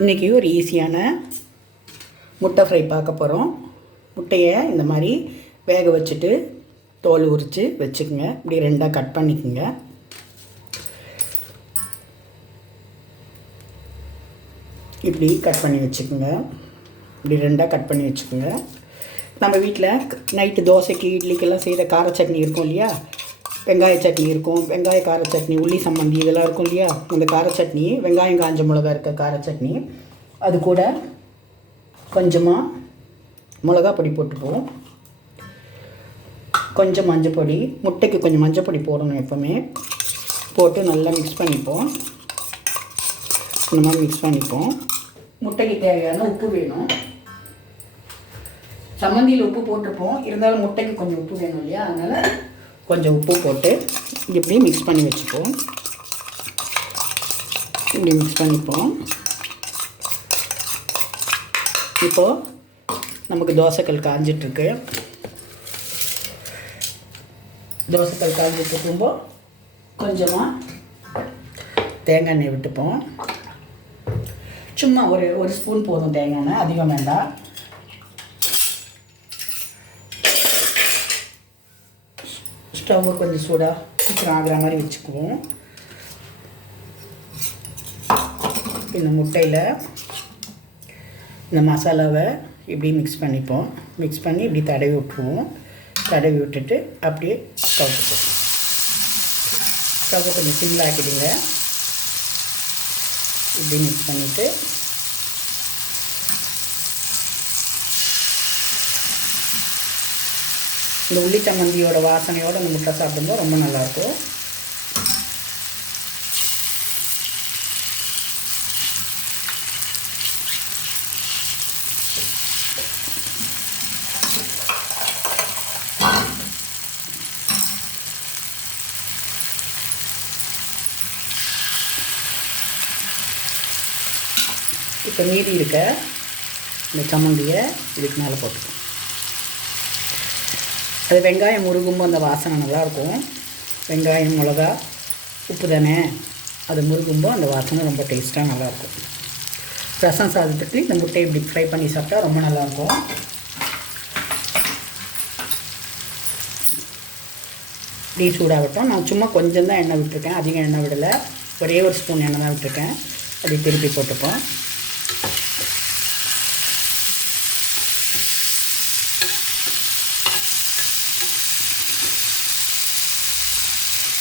இன்றைக்கி ஒரு ஈஸியான முட்டை ஃப்ரை பார்க்க போகிறோம். முட்டையை இந்த மாதிரி வேக வச்சுட்டு தோல் உரித்து வச்சுக்கோங்க. இப்படி ரெண்டாக கட் பண்ணிக்கோங்க. இப்படி கட் பண்ணி வச்சுக்கோங்க. இப்படி ரெண்டாக கட் பண்ணி வச்சுக்கோங்க. நம்ம வீட்டில் நைட்டு தோசைக்கு இட்லிக்கெல்லாம் செய்கிற கார சட்னி இருக்கும் இல்லையா, வெங்காய சட்னி இருக்கும், வெங்காய கார சட்னி, உள்ளி சம்மந்தி இதெல்லாம் இருக்கும் இல்லையா, அந்த கார சட்னி, வெங்காயம் காஞ்ச மிளகா இருக்க கார சட்னி, அது கூட கொஞ்சமாக மிளகா பொடி போட்டுப்போம், கொஞ்சம் மஞ்சள் பொடி, முட்டைக்கு கொஞ்சம் மஞ்சள் பொடி போடணும் எப்போவுமே, போட்டு நல்லா மிக்ஸ் பண்ணிப்போம். இந்த மாதிரி மிக்ஸ் பண்ணிப்போம். முட்டைக்கு தேவையான உப்பு வேணும். சம்மந்தியில் உப்பு போட்டிருப்போம், இருந்தாலும் முட்டைக்கு கொஞ்சம் உப்பு வேணும் இல்லையா, அதனால் கொஞ்சம் உப்பு போட்டு இப்படி மிக்ஸ் பண்ணி வச்சுப்போம். இப்படி மிக்ஸ் பண்ணிப்போம். இப்போது நமக்கு தோசைக்கல் காஞ்சிட்ருக்கு. தோசைக்கல் காஞ்சிட்ருக்கும்போது கொஞ்சமாக தேங்காய் எண்ணெய் விட்டுப்போம். சும்மா ஒரு ஸ்பூன் போதும் தேங்காய் எண்ணெய், அதிகம் வேண்டாம். ஸ்டவ்வை கொஞ்சம் சூடாக சீக்கிரம் ஆகிற மாதிரி வச்சுக்குவோம். இந்த முட்டையில் இந்த மசாலாவை இப்படி மிக்ஸ் பண்ணிப்போம். மிக்ஸ் பண்ணி இப்படி தடவி விட்டுருவோம். தடவி விட்டுட்டு அப்படியே ஸ்டவ்வை போட்டுருவோம். ஸ்டவ்வை கொஞ்சம் சிம்மில் ஆக்கிடுங்க. இப்படி மிக்ஸ் பண்ணிவிட்டு இந்த உள்ளி சம்மந்தியோட வாசனையோடு அந்த முட்டை சாப்பிடும்போது ரொம்ப நல்லாயிருக்கும். இப்போ மீதி இருக்க இந்த சம்மந்தியை இதுக்கு மேலே போட்டுக்கோம். அது வெங்காயம் முருகும்போது அந்த வாசனை நல்லாயிருக்கும். வெங்காயம் மிளகா உப்பு தானே, அது முருகும்போது அந்த வாசனை ரொம்ப டேஸ்ட்டாக நல்லாயிருக்கும். ரசம் சாதத்துக்கு இந்த முட்டையை இப்படி ஃப்ரை பண்ணி சாப்பிட்டா ரொம்ப நல்லாயிருக்கும். இப்படி சூடாகட்டும். நான் சும்மா கொஞ்சம் தான் எண்ணெய் விட்டுருக்கேன், அதிகம் எண்ணெய் விடலை. ஒரே ஒரு ஸ்பூன் எண்ணெய் தான் விட்டுருக்கேன். அப்படி திருப்பி போட்டுப்போம்.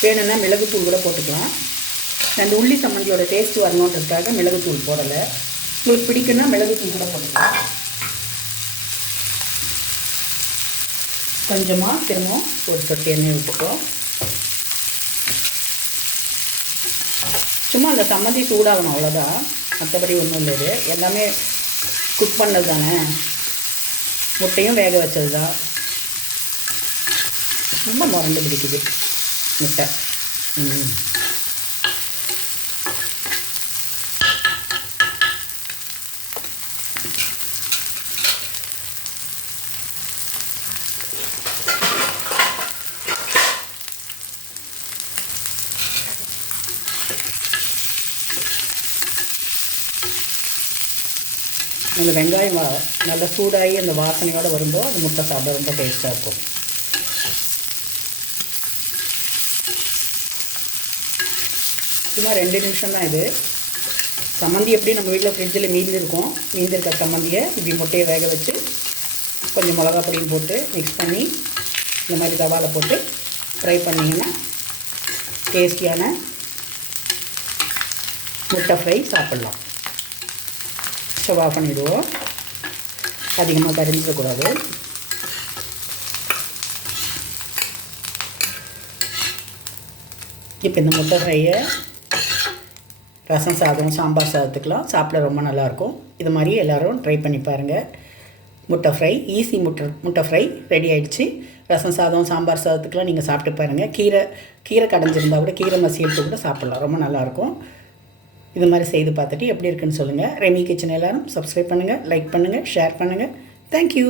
வேணும்னா மிளகுத்தூள் கூட போட்டுக்கலாம். அந்த உள்ளி சம்மந்தியோட டேஸ்ட் வரணுன்றதுக்காக மிளகுத்தூள் போடலை. உங்களுக்கு பிடிக்குன்னா மிளகுத்தூள் கூட போட்டுக்கலாம். கொஞ்சமாக திரும்பவும் ஒரு சொட்டு எண்ணெய் விட்டுப்போம். சும்மா அந்த சம்மந்தி சூடாகணும், அவ்வளோதான். மற்றபடி ஒன்றும் இல்லை. இது எல்லாமே குக் பண்ணது தானே, முட்டையும் வேக வச்சது தான். ரொம்ப மறந்து பிடிக்குது முட்டை. அந்த வெங்காயம் நல்லா சூடாகி அந்த வாசனையோடு வரும்போது அந்த முட்டை சாப்பிட ரொம்ப டேஸ்ட்டாக இருக்கும். சும்மா 2 நிமிஷம் தான் இது. சம்மந்தி எப்படி நம்ம வீட்டில் ஃப்ரிட்ஜில் மீந்திருக்க சம்மந்தியை இப்படி முட்டையை வேக வச்சு கொஞ்சம் மிளகா பொடியும் போட்டு மிக்ஸ் பண்ணி இந்த மாதிரி தவாவில் போட்டு ஃப்ரை பண்ணிங்கன்னா டேஸ்டியான முட்டை ஃப்ரை சாப்பிட்லாம். ஸ்டவ் ஆஃப் பண்ணிவிடுவோம். அதிகமாக கரிஞ்சிடக்கூடாது. இப்போ இந்த முட்டை ஃப்ரையை ரசம் சாதம் சாம்பார் சாதத்துக்கெலாம் சாப்பிட ரொம்ப நல்லாயிருக்கும். இது மாதிரி எல்லோரும் ட்ரை பண்ணி பாருங்கள். முட்டை ஃப்ரை ஈஸி. முட்டை ஃப்ரை ரெடி ஆகிடுச்சு. ரசம் சாதம் சாம்பார் சாதத்துக்கெலாம் நீங்கள் சாப்பிட்டு பாருங்கள். கீரை கடைஞ்சிருந்தால் கூட கீரை மசியல்ட்டு கூட சாப்பிட்லாம், ரொம்ப நல்லாயிருக்கும். இது மாதிரி செய்து பார்த்துட்டு எப்படி இருக்குன்னு சொல்லுங்கள். ரெமி கிச்சன் எல்லோரும் சப்ஸ்கிரைப் பண்ணுங்கள், லைக் பண்ணுங்கள், ஷேர் பண்ணுங்கள். தேங்க்யூ.